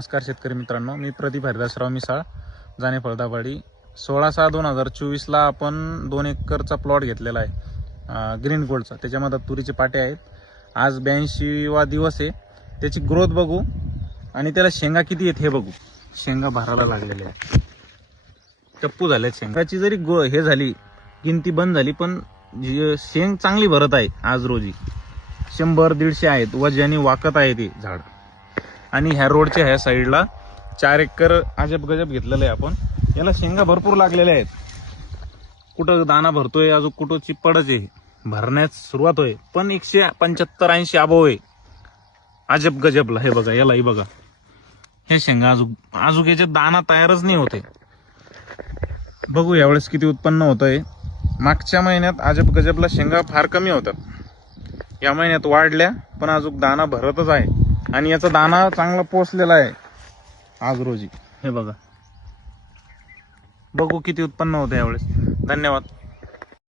नमस्कार शेतकरी मित्रांनो मी प्रदीप हरिदासराव मिसाळ जाणे फळदावाडी सोळा सहा दोन हजार चोवीसला आपण दोन एकरचा प्लॉट घेतलेला आहे ग्रीन गोल्डचा. त्याच्यामध्ये तुरीचे पाटे आहेत. आज ब्याऐंशीवा दिवस आहे. त्याची ग्रोथ बघू आणि त्याला शेंगा किती आहेत हे बघू. शेंगा भरायला लागलेल्या आहेत. टप्पू झाल्यात शेंगाची जरी गो हे झाली गिनती बंद झाली पण शेंग चांगली भरत आहे आज रोजी. शंभर दीडशे आहेत. वजनी वाकत आहे ते झाड. आणि ह्या रोडच्या ह्या साईडला चार एकर अजब गजब घेतलेलं आहे आपण. याला शेंगा भरपूर लागलेल्या आहेत. कुठं दाना भरतोय अजून कुठं चिप्पडच आहे. भरण्यास सुरुवात होय. पण एकशे पंच्याहत्तर ऐंशी अभाव आहे. अजब गजबला. हे बघा यालाही बघा. हे शेंगा अजूक अजूक याचे दाना तयारच नाही होते बघू यावेळेस किती उत्पन्न होतंय. मागच्या महिन्यात अजब गजबला शेंगा फार कमी होतात या महिन्यात वाढल्या पण अजून दाना भरतच आहे. आणि याचा दाना चांगला पोचलेला आहे. आज रोजी. हे बघा. बघू किती उत्पन्न होतं यावेळेस. धन्यवाद.